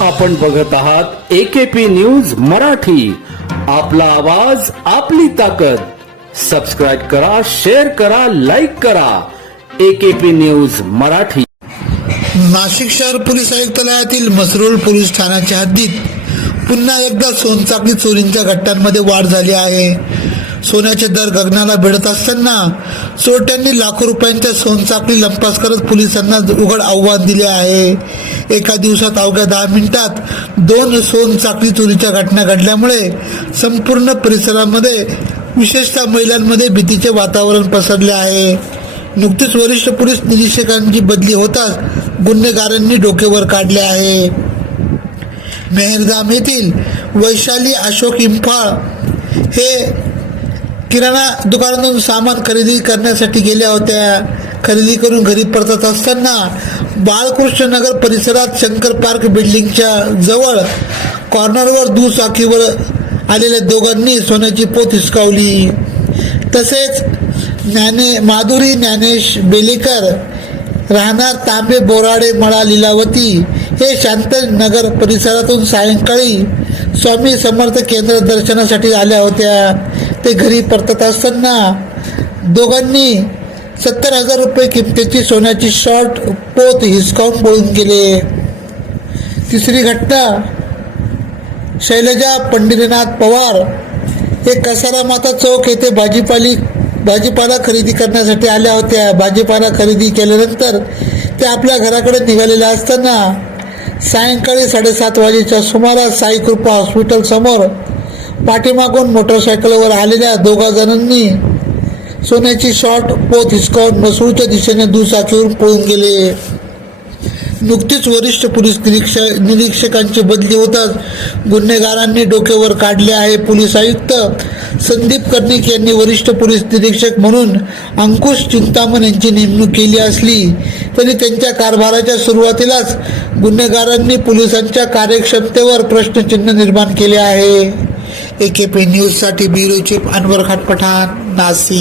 आपण बघत आहात एकेपी न्यूज मराठी. आपला आवाज आपली ताकद. सबस्क्राईब करा शेअर करा लाईक करा. AKP news Marathi. नाशिक शहर पोलीस आयुक्तालयातील मसरूळ पोलीस ठाण्याच्या हद्दीत पुन्हा एकदा सोनचाकरी चोरींच्या घटनांमध्ये वाढ झाली आहे. सोन्याचे दर गगनाला भिडत असताना चोरट्यांनी लाखो रुपयांच्या सोनचाकळी लंपास करत पोलिसांना उघड आव्हान दिले आहे. एका दिवसात अवघ्या दहा मिनिटात दोन सोनचाकळी चोरीच्या घटना घडल्यामुळे संपूर्ण परिसरामध्ये विशेषतः महिलांमध्ये भीतीचे वातावरण पसरले आहे. नुकतीच वरिष्ठ पोलीस निरीक्षकांची बदली होताच गुन्हेगारांनी डोकेवर काढले आहे. मेहरगाम येथील वैशाली अशोक इम्फाळ हे किराणा दुकानातून सामान खरेदी करण्यासाठी गेल्या होत्या. खरेदी करून घरी परतत असताना बाळकृष्ण नगर परिसरात शंकर पार्क बिल्डिंगच्या जवळ कॉर्नरवर दुचाकीवर आलेल्या दोघांनी सोन्याची पोत हिसकावली. तसेच ज्ञाने माधुरी ज्ञानेश बेलेकर राहणार तांबे बोराडे मळा लिलावती हे शांतनगर परिसरातून सायंकाळी स्वामी समर्थ केंद्र दर्शनासाठी आल्या होत्या. ते घरी परतत असताना दोघांनी सत्तर हजार रुपये किमतीची सोन्याची शॉर्ट पोत हिसकावून पळून गेले. तिसरी घटना शैलजा पंडितनाथ पवार हे कसारा माता चौक येथे भाजीपाली भाजीपाला खरेदी करण्यासाठी आल्या होत्या. भाजीपाला खरेदी केल्यानंतर ते आपल्या घराकडे निघालेल्या असताना सायंकाळी साडेसात वाजेच्या सुमारास साईकृपा हॉस्पिटलसमोर पाठीमागून मोटरसायकलवर आलेल्या दोघा जणांनी सोन्याची शॉर्ट पोत हिसकावून मसूरच्या दिशेने दुचाकीवरून पळून गेले. नुकतीच वरिष्ठ पोलीस निरीक्षक निरीक्षकांची बदली होताच गुन्हेगारांनी डोक्यावर काढले आहे पोलीस आयुक्त. संदीप कर्णिक यांनी वरिष्ठ पोलीस निरीक्षक म्हणून अंकुश चिंतामण यांची नेमणूक केली असली तरी त्यांच्या कारभाराच्या सुरुवातीलाच गुन्हेगारांनी पोलिसांच्या कार्यक्षमतेवर प्रश्नचिन्ह निर्माण केले आहे. ए के पी न्यूजसाठी ब्युरो चीफ अनवर खान पठाण नाशिक.